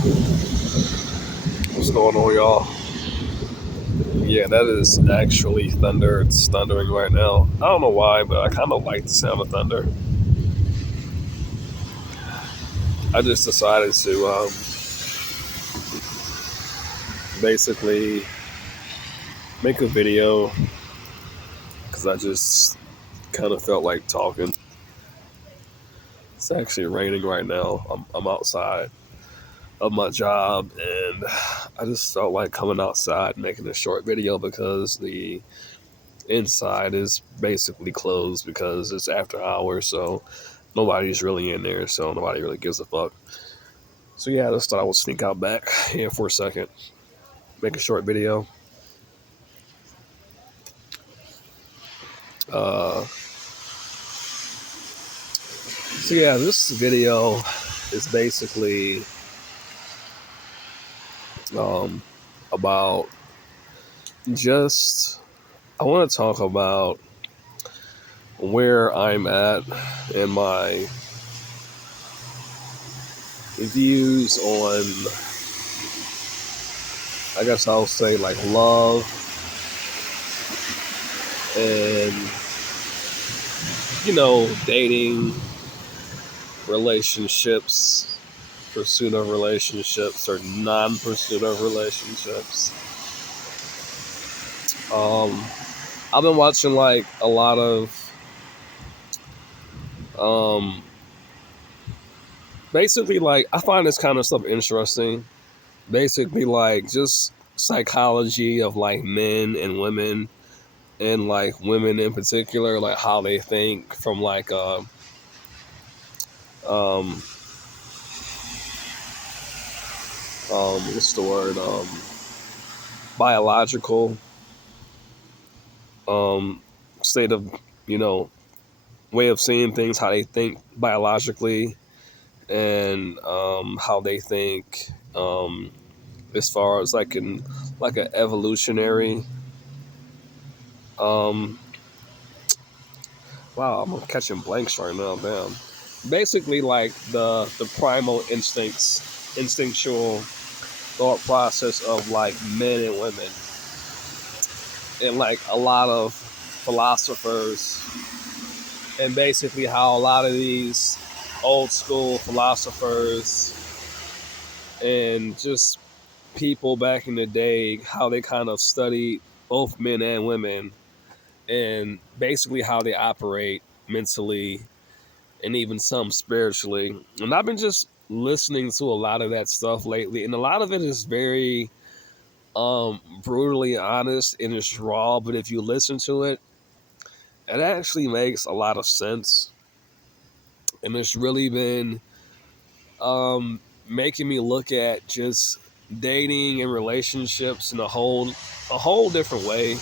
What's going on, y'all? Yeah, that is actually thunder. It's thundering right now. I don't know why, but I kind of like the sound of thunder. I just decided to basically make a video because I just kind of felt like talking. It's actually raining right now. I'm outside of my job, and I just felt like coming outside and making a short video because the inside is basically closed because it's after hours, so nobody's really in there, so nobody really gives a fuck. So yeah, I just thought I would sneak out back here for a second, make a short video. So yeah, this video is basically um, about just I want to talk about where I'm at and my views on, I guess I'll say, like love and dating, relationships, pursuit of relationships or non-pursuit of relationships. Um, I've been watching like a lot of um, basically like I find this kind of stuff interesting. Basically like just psychology of like men and women and like women in particular, like how they think from like um what's the word biological um state of you know way of seeing things, how they think biologically, and how they think as far as like an evolutionary. Um, wow, I'm catching blanks right now. Damn. Basically, like the primal instinctual thought process of like men and women, and like a lot of philosophers, and basically how a lot of these old school philosophers and just people back in the day, how they kind of studied both men and women and basically how they operate mentally and even some spiritually. And I've been just listening to a lot of that stuff lately, and a lot of it is very brutally honest and it's raw, but if you listen to it, it actually makes a lot of sense. And it's really been making me look at just dating and relationships in a whole different way.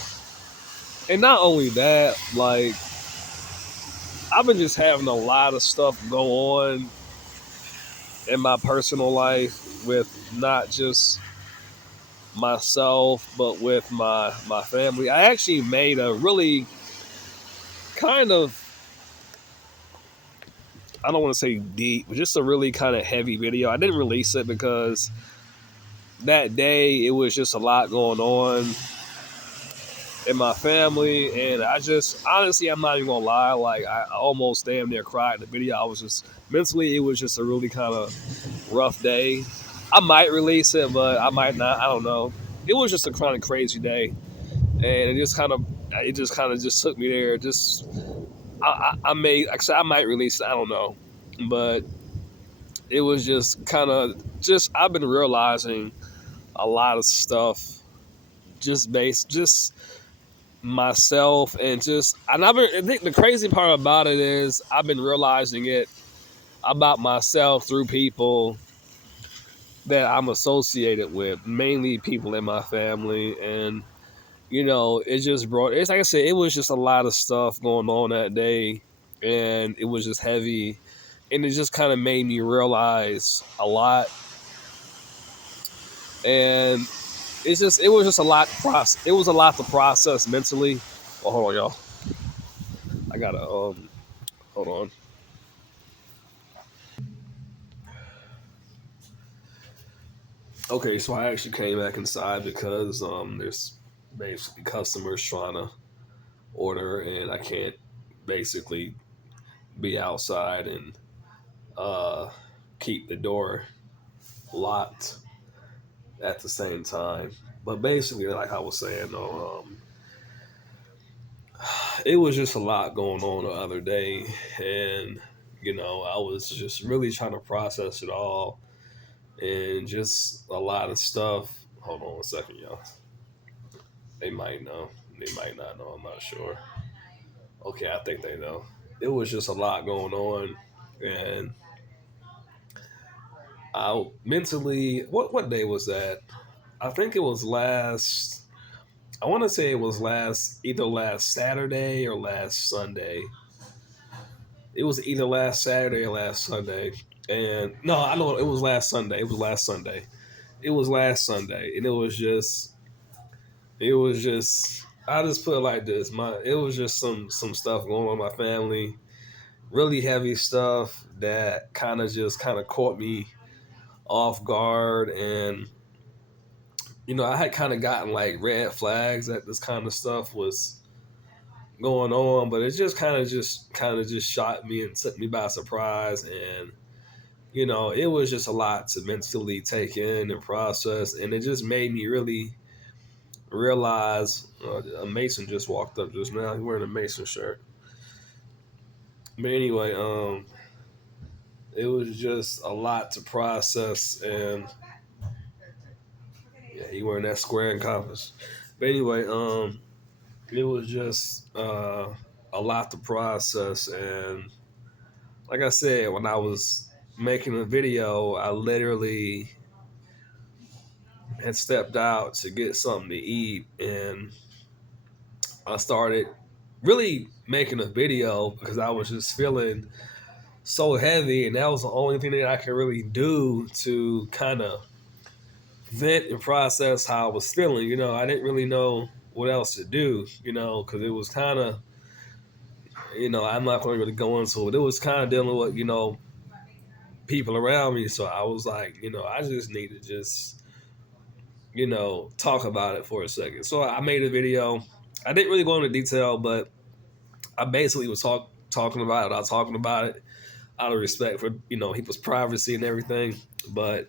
And not only that, like I've been just having a lot of stuff go on in my personal life with not just myself but with my family. I actually made a really kind of, I don't want to say deep, but just a really kind of heavy video. I didn't release it because that day it was just a lot going on in my family, and I just honestly, I'm not even gonna lie, like I almost damn near cried in the video. I was just mentally, it was just a really kind of rough day. I might release it, but I might not. I don't know. It was just a kind of crazy day, and it just kind of just took me there. Just I may, like I said, I might release it. I don't know, but it was just kind of just I've been realizing a lot of stuff just myself, and I think the crazy part about it is I've been realizing it about myself through people that I'm associated with, mainly people in my family. And it just brought, it's like I said, it was just a lot of stuff going on that day, and it was just heavy, and it just kind of made me realize a lot. And it was just a lot it was a lot to process mentally. Oh, hold on, y'all. I gotta hold on. Okay, so I actually came back inside because there's basically customers trying to order, and I can't basically be outside and uh, keep the door locked at the same time. But basically, like I was saying, though, it was just a lot going on the other day, and I was just really trying to process it all, and just a lot of stuff. Hold on 1 second, y'all. They might know. They might not know. I'm not sure. Okay, I think they know. It was just a lot going on, and I mentally. What day was that? I think it was last. I want to say it was either last Saturday or last Sunday. It was either last Saturday or last Sunday. And no, I know it was last Sunday. It was last Sunday. It was last Sunday, and it was just. I just put it like this: it was just some stuff going on in my family, really heavy stuff that kind of caught me off guard, and I had kind of gotten like red flags that this kind of stuff was going on, but it just kind of just shot me and took me by surprise. And it was just a lot to mentally take in and process, and it just made me really realize. A Mason just walked up just now. He's wearing a Mason shirt. But anyway, it was just a lot to process, and yeah, he wearing that square and compass. But anyway, it was just a lot to process, and like I said, when I was making a video, I literally had stepped out to get something to eat, and I started really making a video because I was just feeling so heavy, and that was the only thing that I could really do to kind of vent and process how I was feeling. I didn't really know what else to do, because it was kind of, I'm not going to really go into it. It was kind of dealing with, people around me. So I was like, I just need to just, talk about it for a second. So I made a video. I didn't really go into detail, but I basically was talking about it. I was talking about it out of respect for, people's privacy and everything. But,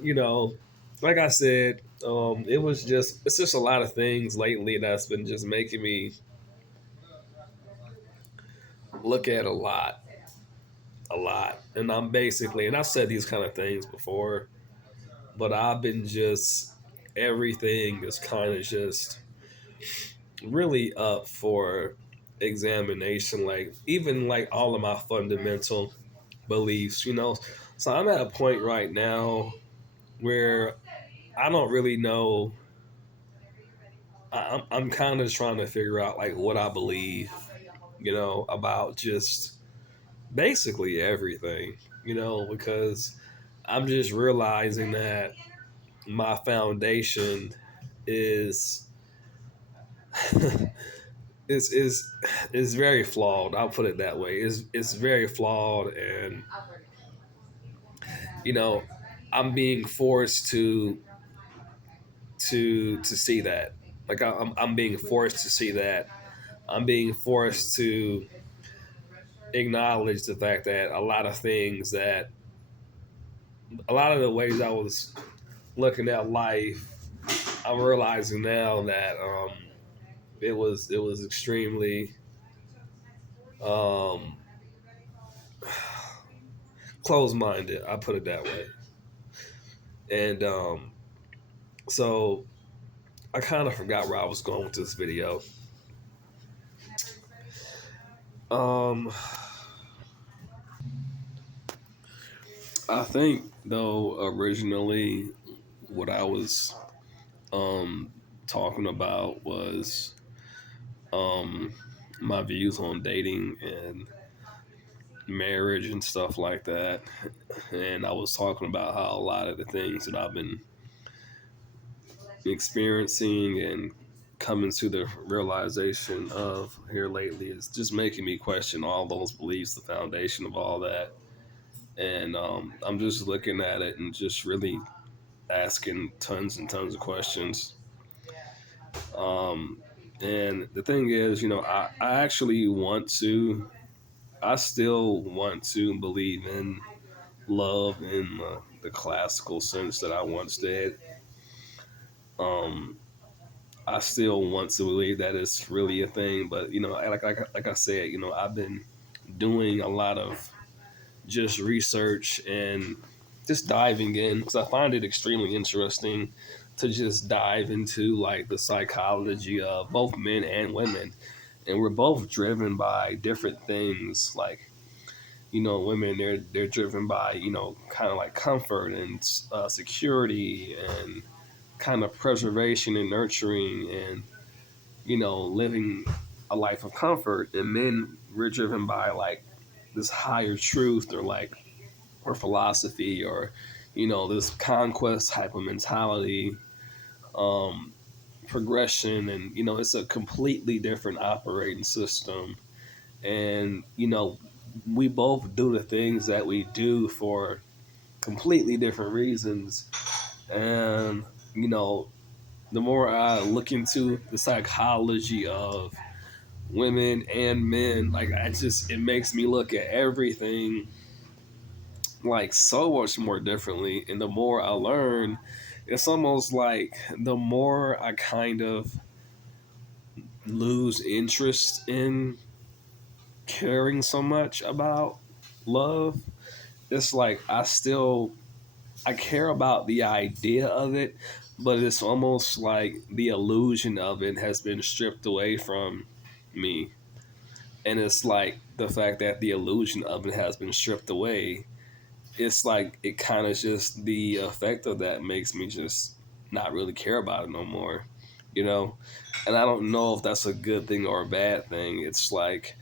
you know, like I said, it's just a lot of things lately that's been just making me look at a lot. And and I've said these kind of things before, but I've been just, everything is kind of just really up for examination, like even like all of my fundamental beliefs, So I'm at a point right now where I don't really know. I'm kind of trying to figure out like what I believe, about just basically everything, because I'm just realizing that my foundation is is is very flawed. I'll put it that way. It's very flawed, and you know, I'm being forced to see that. Like I'm being forced to see that. I'm being forced to acknowledge the fact that a lot of the ways I was looking at life, I'm realizing now that it was extremely um, closed minded. I put it that way, and so I kind of forgot where I was going with this video. Um, I think though originally what I was um talking about was um my views on dating and marriage and stuff like that. And I was talking about how a lot of the things that I've been experiencing and coming to the realization of here lately is just making me question all those beliefs, the foundation of all that. And I'm just looking at it and just really asking tons and tons of questions. Um, and the thing is, I actually I still want to believe in love in the classical sense that I once did. Um, I still want to believe that it's really a thing, but like I said, I've been doing a lot of just research and just diving in because I find it extremely interesting to just dive into like the psychology of both men and women, and we're both driven by different things. Like women they're driven by kind of like comfort and security and kind of preservation and nurturing and living a life of comfort, and men we're driven by like this higher truth or philosophy or this conquest type of mentality, um progression, and it's a completely different operating system. And we both do the things that we do for completely different reasons. And the more I look into the psychology of women and men, like I just it makes me look at everything like so much more differently. And the more I learn, it's almost like the more I kind of lose interest in caring so much about love. It's like I care about the idea of it, but it's almost like the illusion of it has been stripped away from me. And it's like the fact that the illusion of it has been stripped away, it's like it kind of just the effect of that makes me just not really care about it no more, you know. And I don't know if that's a good thing or a bad thing. It's like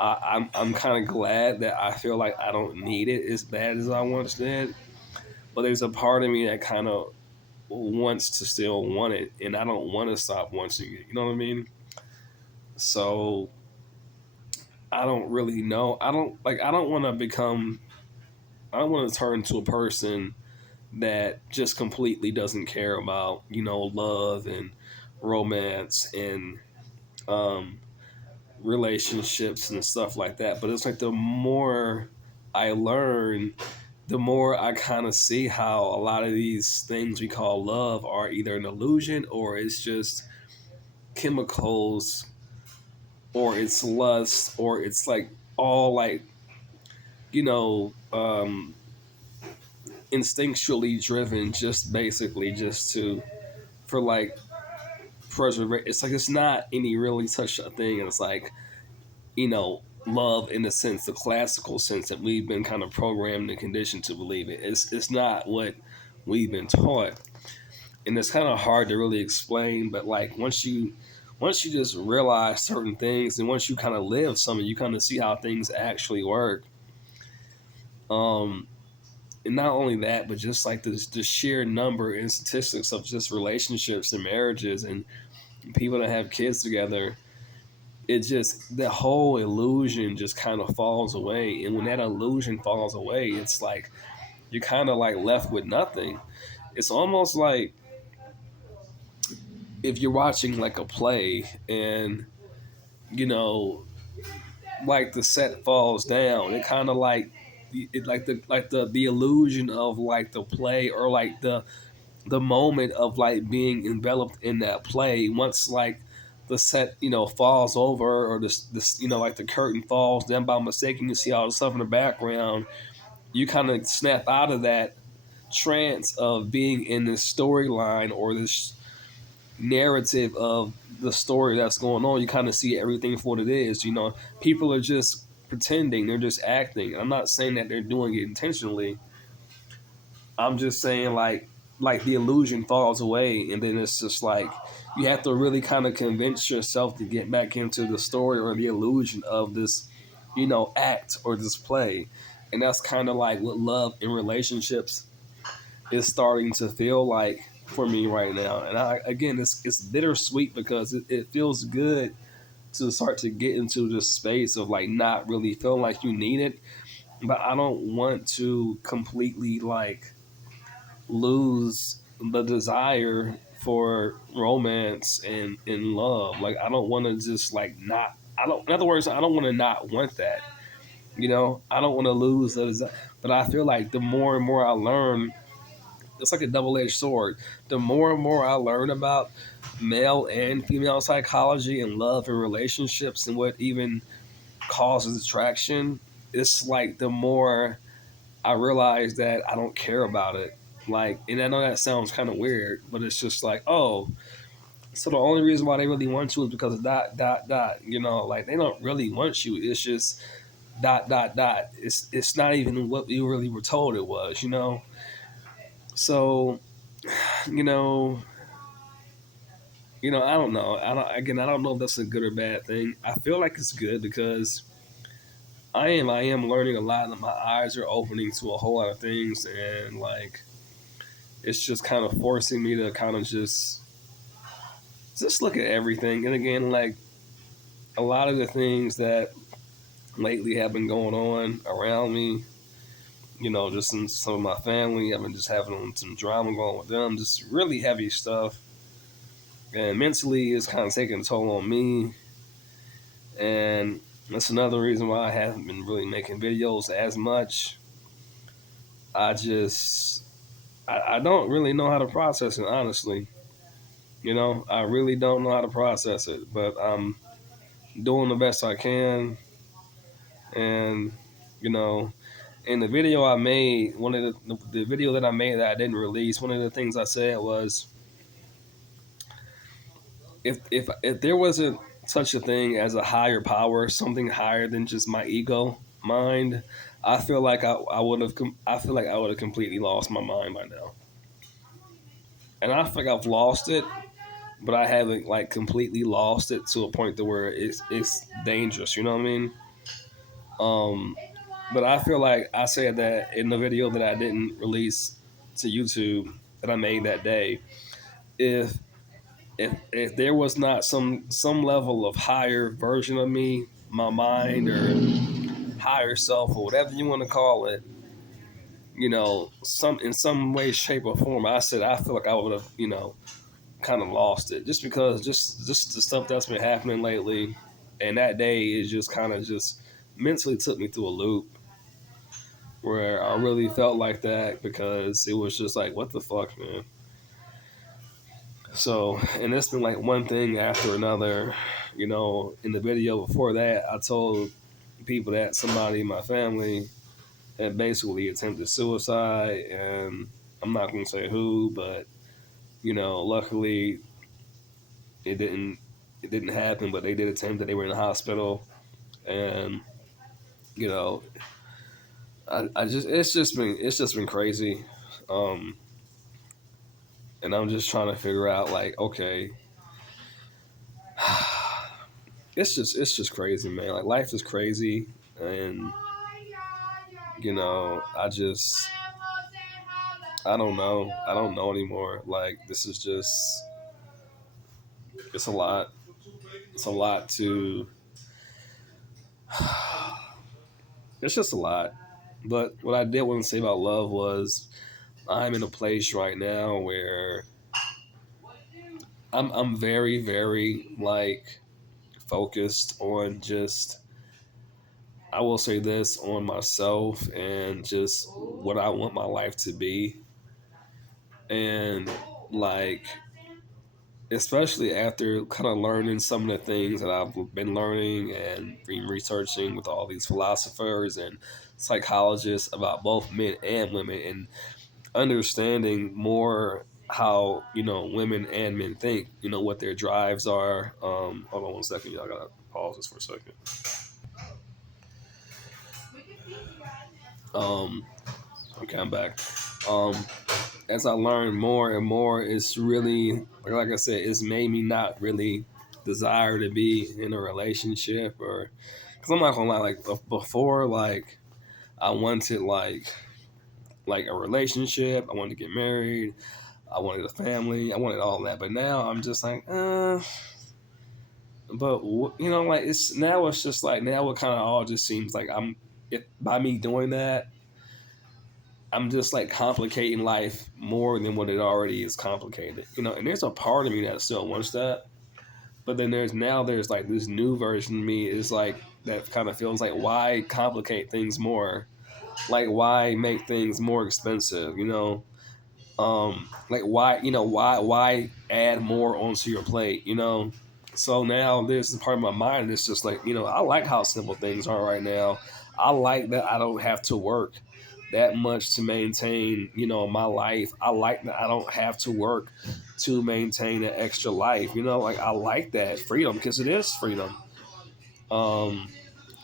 I'm kind of glad that I feel like I don't need it as bad as I once did, but there's a part of me that kind of wants to still want it, and I don't want to stop wanting it. You know what I mean? So I don't really know. I don't like. I don't want to become. I don't want to turn to a person that just completely doesn't care about love and romance and um, relationships and stuff like that. But it's like the more I learn, the more I kind of see how a lot of these things we call love are either an illusion or it's just chemicals or it's lust or it's like all like you know um instinctually driven, just basically just to for like preserve. It's like it's not any really such a thing as like love in the sense, the classical sense that we've been kind of programmed and conditioned to believe it. It's not what we've been taught, and it's kind of hard to really explain. But like once you just realize certain things, and once you kind of live something, you kind of see how things actually work. Um, and not only that, but just like the sheer number and statistics of just relationships and marriages and people that have kids together, it just the whole illusion just kind of falls away. And when that illusion falls away, it's like you're kind of like left with nothing. It's almost like if you're watching like a play and you know like the set falls down, it kind of like the illusion of like the play or like the moment of like being enveloped in that play once like the set falls over, or this like the curtain falls, then by mistake you see all the stuff in the background, you kind of snap out of that trance of being in this storyline or this narrative of the story that's going on. You kind of see everything for what it is. People are just pretending, they're just acting. I'm not saying that they're doing it intentionally. I'm just saying like the illusion falls away, and then it's just like you have to really kind of convince yourself to get back into the story or the illusion of this, act or this play. And that's kind of like what love in relationships is starting to feel like for me right now. And again, it's bittersweet because it feels good to start to get into this space of like not really feeling like you need it, but I don't want to completely like lose the desire for romance and love. Like I don't want to just like not. I don't. In other words, I don't want to not want that. You know, I don't want to lose the desire. But I feel like the more and more I learn, it's like a double-edged sword. The more and more I learn about male and female psychology and love and relationships and what even causes attraction, it's like the more I realize that I don't care about it. Like, and I know that sounds kind of weird, but it's just like, oh, so the only reason why they really want you is because of dot dot dot. You know, like they don't really want you. It's just dot dot dot. It's not even what you really were told it was. You know, so you know, I don't know. I don't know if that's a good or bad thing. I feel like it's good because I am learning a lot, and my eyes are opening to a whole lot of things, and like it's just kind of forcing me to kind of just look at everything. And again, like a lot of the things that lately have been going on around me, just in some of my family, I've been just having some drama going with them, just really heavy stuff. And mentally, it's kind of taking a toll on me. And that's another reason why I haven't been really making videos as much. I just, I don't really know how to process it, honestly. I really don't know how to process it, but I'm doing the best I can. And, you know, in the video I made, one of the video that I made that I didn't release, one of the things I said was, if there wasn't such a thing as a higher power, something higher than just my ego mind, I feel like I would have I feel like I would have completely lost my mind by now. And I feel like I've lost it, but I haven't like completely lost it to a point to where it's dangerous. You know what I mean? Um, but I feel like I said that in the video that I didn't release to YouTube that I made that day. If if there was not some level of higher version of me, my mind or higher self or whatever you want to call it, some in some way, shape, or form, I said I feel like I would have, kind of lost it just because just the stuff that's been happening lately, and that day is just kind of just mentally took me through a loop where I really felt like that because it was just like what the fuck, man. So, and it's been like one thing after another. In the video before that, I told people that somebody in my family had basically attempted suicide, and I'm not going to say who, but luckily it didn't happen, but they did attempt that. They were in the hospital, and you know, I just it's just been crazy, um, and I'm just trying to figure out like okay. It's just crazy, man. Like life is crazy, and I don't know. I don't know anymore. Like this is just it's a lot. It's a lot to. It's just a lot. But what I did want to say about love was I'm in a place right now where I'm very very like focused on just I will say this on myself and just what I want my life to be. And like, especially after kind of learning some of the things that I've been learning and been researching with all these philosophers and psychologists about both men and women and understanding more how, women and men think, what their drives are. Hold on one second, y'all gotta pause this for a second. Um, okay, I'm back. Um, as I learn more and more, it's really like I said, it's made me not really desire to be in a relationship or because I'm not gonna lie, like before, like I wanted like a relationship, I wanted to get married, I wanted a family, I wanted all that, but now I'm just like, but like it's just like now it kind of all just seems like I'm if by me doing that, I'm just like complicating life more than what it already is complicated. And there's a part of me that still wants that. But then there's like this new version of me is like that kind of feels like, why complicate things more? Like, why make things more expensive? Like, why add more onto your plate? So now this is part of my mind. It's just like, I like how simple things are right now. I like that I don't have to work that much to maintain, my life. I like that I don't have to work to maintain an extra life. Like, I like that freedom because it is freedom. Um,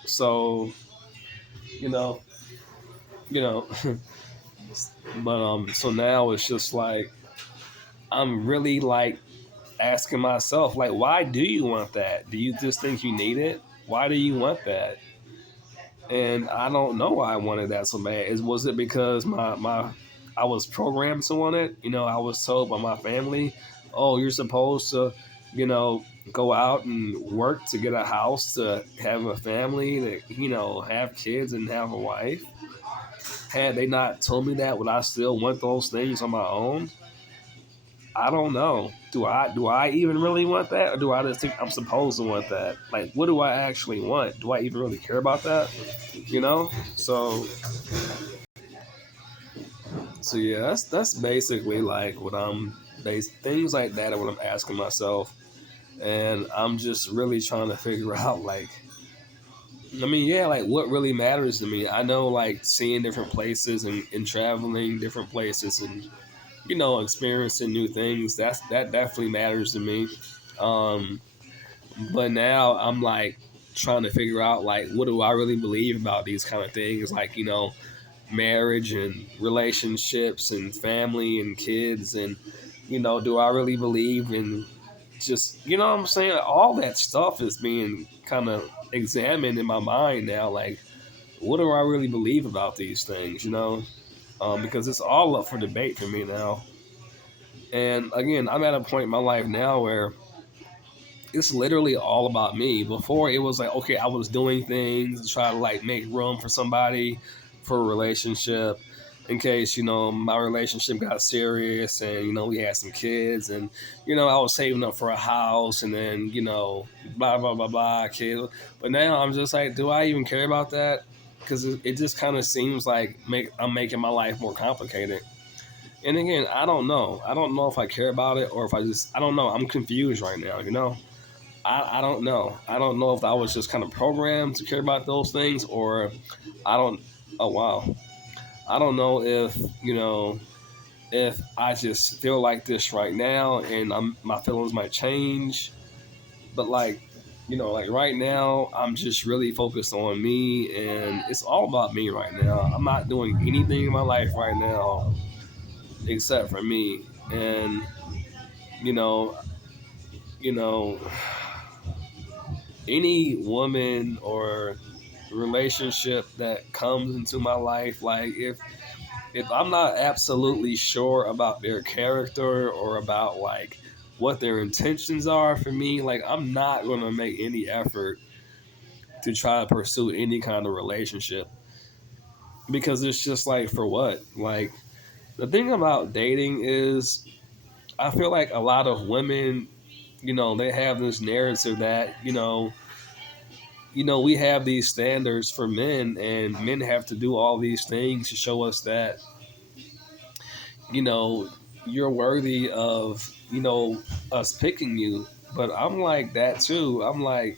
so you know, you know, but so now it's just like I'm really like asking myself, like, why do you want that? Do you just think you need it? Why do you want that? And I don't know why I wanted that so bad. Was it because my I was programmed to want it? I was told by my family, oh, you're supposed to, go out and work to get a house, to have a family, to, have kids and have a wife. Had they not told me that, would I still want those things on my own? I don't know. Do I even really want that, or do I just think I'm supposed to want that? Like, what do I actually want? Do I even really care about that? So yeah, that's basically like what I'm things like that are what I'm asking myself, and I'm just really trying to figure out, like, I mean, yeah, like, what really matters to me. I know, like, seeing different places and traveling different places and experiencing new things, that definitely matters to me. Um, but now I'm like trying to figure out, like, what do I really believe about these kind of things, like, marriage and relationships and family and kids, and do I really believe in just, what I'm saying, all that stuff is being kind of examined in my mind now, like, what do I really believe about these things, because it's all up for debate for me now. And again, I'm at a point in my life now where it's literally all about me. Before, it was like, okay, I was doing things to try to like make room for somebody, for a relationship, in case my relationship got serious and we had some kids, and I was saving up for a house, and then blah blah blah blah kids. But now I'm just like, do I even care about that? Because it just kind of seems like I'm making my life more complicated. And again, I don't know. I don't know if I care about it, or if I don't know. I'm confused right now, I don't know. I don't know if I was just kind of programmed to care about those things, or I don't, oh wow. I don't know if I just feel like this right now, and my feelings might change. But like, like right now, I'm just really focused on me, and it's all about me right now. I'm not doing anything in my life right now except for me. And, you know, you know, any woman or relationship that comes into my life, like, if I'm not absolutely sure about their character or about like what their intentions are for me, like, I'm not gonna make any effort to try to pursue any kind of relationship, because it's just like, for what? Like, the thing about dating is, I feel like a lot of women, they have this narrative that, we have these standards for men, and men have to do all these things to show us that, you know, you're worthy of, us picking you. But I'm like that too. I'm like,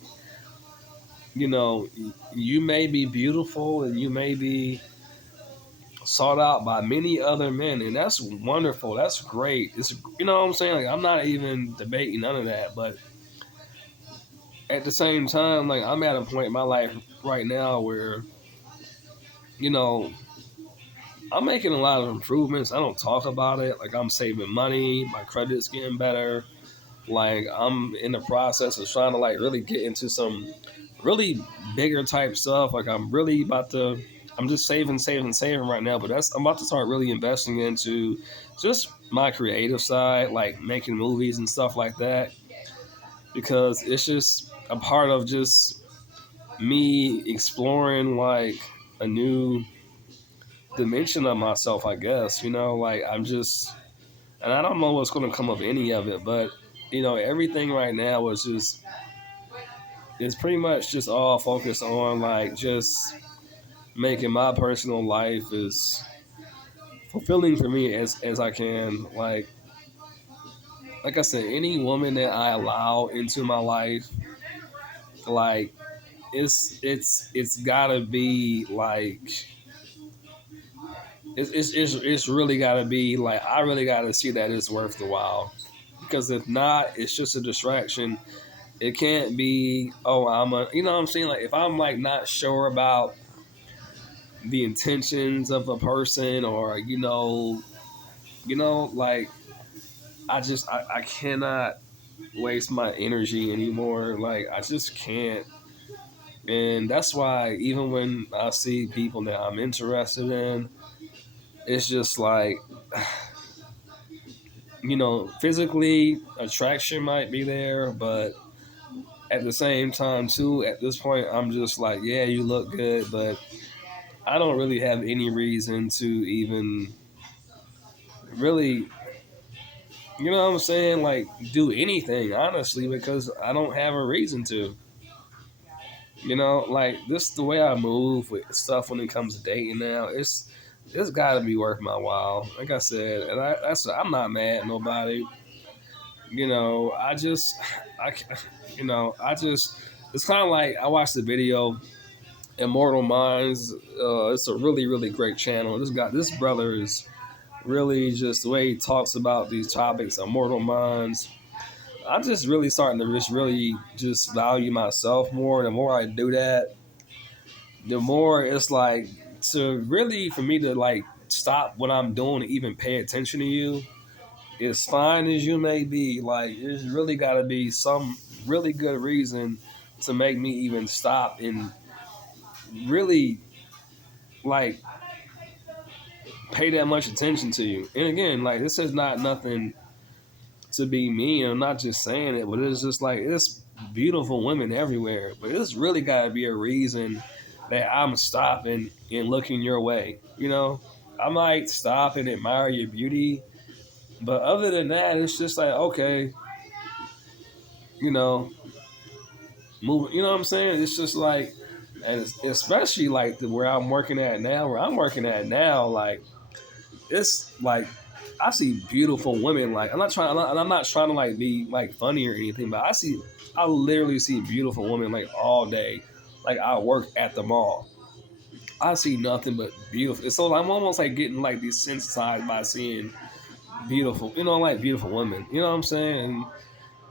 you may be beautiful and you may be sought out by many other men, and that's wonderful. That's great. It's, what I'm saying? Like, I'm not even debating none of that, but at the same time, like, I'm at a point in my life right now where, you know, I'm making a lot of improvements. I don't talk about it. Like, I'm saving money. My credit's getting better. Like, I'm in the process of trying to like really get into some really bigger type stuff. Like, I'm really about to. I'm just saving right now. But I'm about to start really investing into just my creative side, like making movies and stuff like that, because it's just a part of just me exploring, like, a new dimension of myself, I guess. Like I'm just, and I don't know what's going to come of any of it, but everything right now is just, it's pretty much just all focused on like just making my personal life as fulfilling for me as I can. Like I said, any woman that I allow into my life, like it's gotta be like it's really gotta be like I really gotta see that it's worth the while. Because if not, it's just a distraction. It can't be, oh, you know what I'm saying? Like if I'm like not sure about the intentions of a person, or like I cannot waste my energy anymore. Like I just can't. And that's why even when I see people that I'm interested in, it's just like, physically attraction might be there, but at the same time too, at this point, I'm just like, yeah, you look good, but I don't really have any reason to even really, what I'm saying, like do anything honestly, because I don't have a reason to. Like this the way I move with stuff when it comes to dating now. It's got to be worth my while. Like I said, and I'm not mad at nobody. I just I I just it's kind of like I watched the video Immortal Minds. It's a really really great channel. This brother is really just the way he talks about these topics. Immortal Minds. I'm just really starting to just really just value myself more. The more I do that, the more it's like to really for me to like stop what I'm doing and even pay attention to you. As fine as you may be, like there's really got to be some really good reason to make me even stop and really like pay that much attention to you. And again, like this is not nothing to be mean. I'm not just saying it, but it's just like it's beautiful women everywhere. But it's really got to be a reason that I'm stopping and looking your way. I might stop and admire your beauty, but other than that, it's just like okay, you know, move. You know what I'm saying? It's just like, and especially like where I'm working at now. Where I'm working at now, like it's like I see beautiful women. Like I'm not trying to like be like funny or anything, but I literally see beautiful women like all day. Like I work at the mall. I see nothing but beautiful. So I'm almost like getting like desensitized by seeing beautiful, like beautiful women. You know what I'm saying? And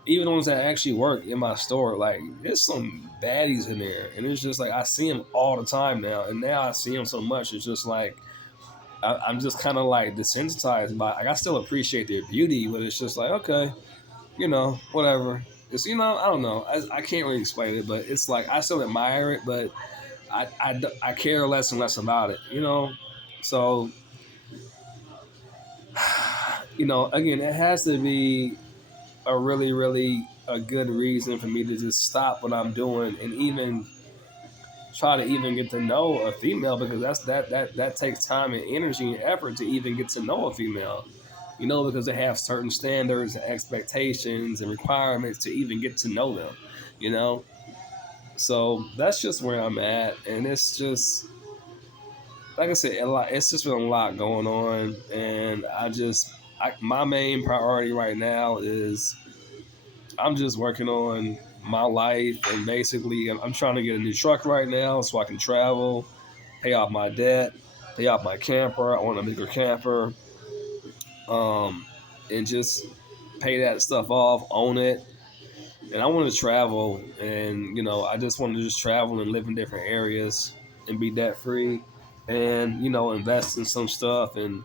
even the ones that actually work in my store, like there's some baddies in there, and it's just like I see them all the time now, and now I see them so much. It's just like I'm just kind of like desensitized by. Like I still appreciate their beauty, but it's just like okay, whatever. It's I don't know. I can't really explain it, but it's like I still admire it, but I care less and less about it. So again, it has to be a really, really a good reason for me to just stop what I'm doing and even try to even get to know a female, because that takes time and energy and effort to even get to know a female. Because they have certain standards and expectations and requirements to even get to know them. You know, so that's just where I'm at, and it's just like I said, a lot. It's just been a lot going on, and my main priority right now is I'm just working on my life, and basically I'm trying to get a new truck right now so I can travel, pay off my debt, pay off my camper. I want a bigger camper, and just pay that stuff off, own it. And I want to travel, and I just want to just travel and live in different areas and be debt free, and invest in some stuff. And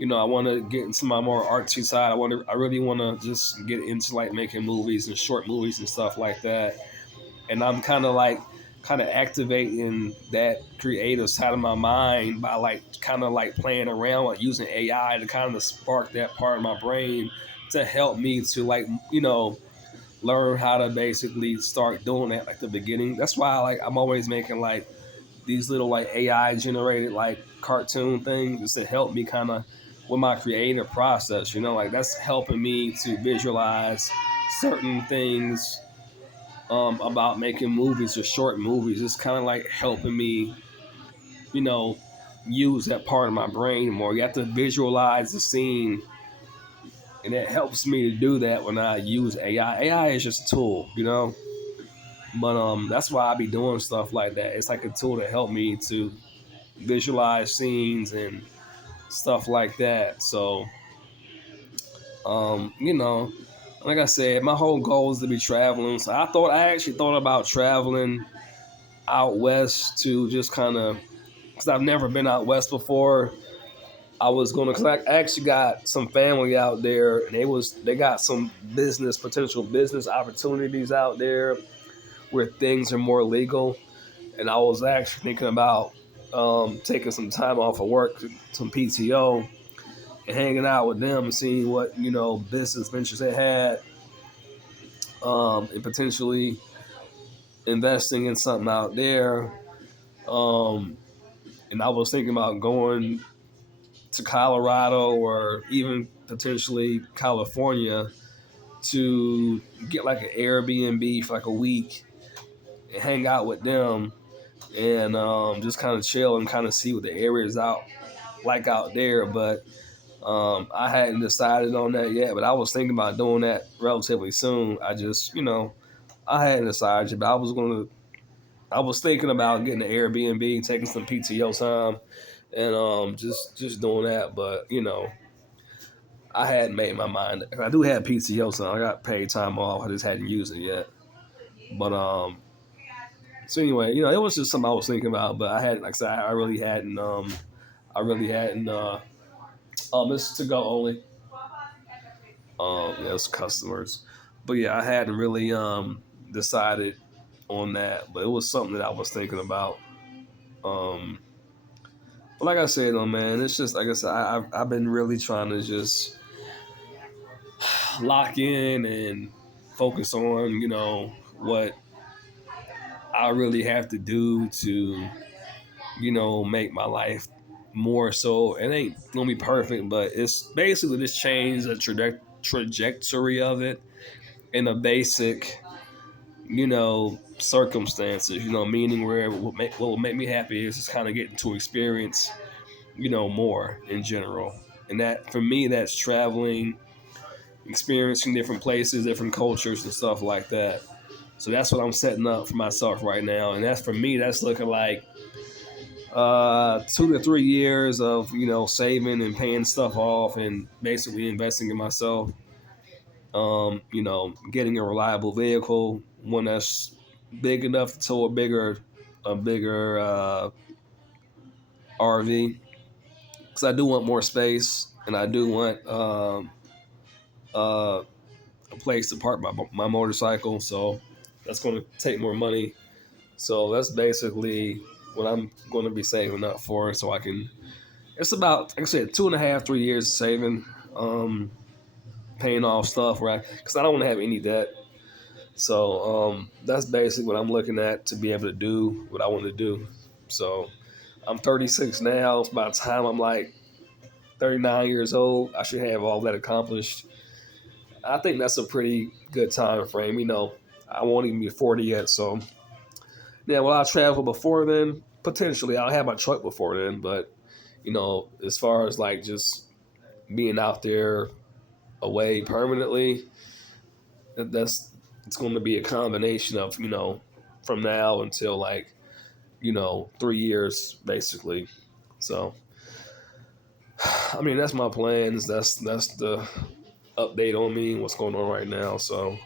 I want to get into my more artsy side. I really want to just get into like making movies and short movies and stuff like that. And I'm kind of activating that creative side of my mind by like kind of like playing around with using AI to kind of spark that part of my brain to help me to like learn how to basically start doing that like the beginning. That's why like I'm always making like these little like AI generated like cartoon things just to help me kind of with my creative process. Like that's helping me to visualize certain things about making movies or short movies. It's kind of like helping me, you know, use that part of my brain more. You have to visualize the scene, and it helps me to do that when I use AI. AI is just a tool. But that's why I be doing stuff like that. It's like a tool to help me to visualize scenes and stuff like that. So, you know, like I said, my whole goal is to be traveling. So I actually thought about traveling out west to just kind of, because I've never been out west before. I was gonna, cause I actually got some family out there, and they got some potential business opportunities out there where things are more legal. And I was actually thinking about taking some time off of work, some PTO, and hanging out with them and seeing what business ventures they had, and potentially investing in something out there. Um, and I was thinking about going to Colorado or even potentially California to get like an Airbnb for like a week and hang out with them and just kind of chill and kind of see what the area is out there. But I hadn't decided on that yet, but I was thinking about doing that relatively soon. I just, I hadn't decided, but I was thinking about getting an Airbnb, taking some PTO time, and just doing that. But I hadn't made my mind. I do have PTO time. I got paid time off. I just hadn't used it yet. But so anyway, it was just something I was thinking about. But I had, like I said, I really hadn't. This is to go only. As customers, but yeah, I hadn't really decided on that. But it was something that I was thinking about. Um, but like I said, though, man, it's just like I said, I've been really trying to just lock in and focus on what I really have to do to make my life more so. It ain't gonna be perfect, but it's basically just change the trajectory of it in a basic circumstances, meaning where what will make me happy is just kind of getting to experience more in general. And that for me, that's traveling, experiencing different places, different cultures and stuff like that. So that's what I'm setting up for myself right now. And that's for me, that's looking like 2 to 3 years of saving and paying stuff off and basically investing in myself. Getting a reliable vehicle, one that's big enough to tow a bigger RV, because I do want more space and I do want uh, a place to park my motorcycle. So that's going to take more money. So that's basically what I'm going to be saving up for, so I can. It's about, like I said, 2.5, 3 years of saving, paying off stuff, right? Because I don't want to have any debt. So that's basically what I'm looking at to be able to do what I want to do. So I'm 36 now. By the time I'm like 39 years old, I should have all that accomplished. I think that's a pretty good time frame. I won't even be 40 yet. So yeah, will I travel before then? Potentially. I'll have my truck before then. But, as far as like just being out there away permanently, that's it's going to be a combination of from now until like 3 years basically. So I mean that's my plans. That's the update on me and what's going on right now. So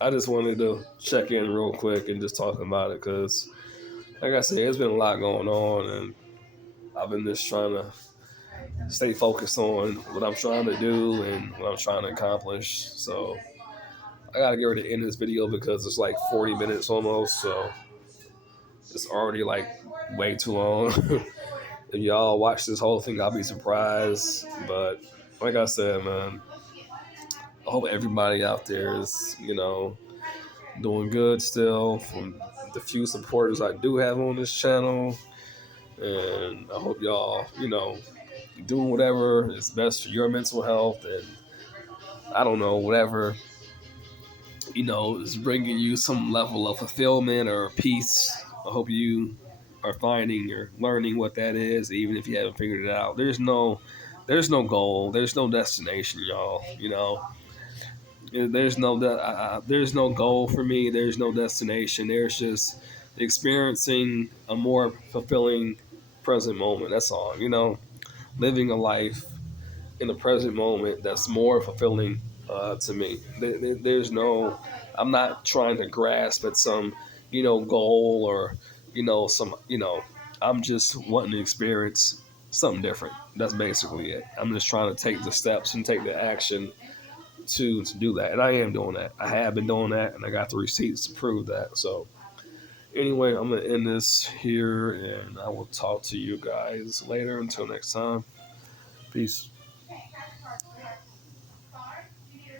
I just wanted to check in real quick and just talk about it because like I said, there's been a lot going on and I've been just trying to stay focused on what I'm trying to do and what I'm trying to accomplish. So I gotta get ready to end this video because it's like 40 minutes almost, so it's already like way too long. If y'all watch this whole thing, I'll be surprised. But like I said, man, I hope everybody out there is, doing good still from the few supporters I do have on this channel. And I hope y'all, doing whatever is best for your mental health. And I don't know, whatever, is bringing you some level of fulfillment or peace. I hope you are finding or learning what that is, even if you haven't figured it out. There's no goal, there's no destination, y'all. There's no goal for me. There's no destination. There's just experiencing a more fulfilling present moment. That's all. Living a life in the present moment that's more fulfilling to me. There's no. I'm not trying to grasp at some goal or some. I'm just wanting to experience something different. That's basically it. I'm just trying to take the steps and take the action to do that. And I am doing that. I have been doing that, and I got the receipts to prove that. So, anyway, I'm going to end this here, and I will talk to you guys later. Until next time, peace.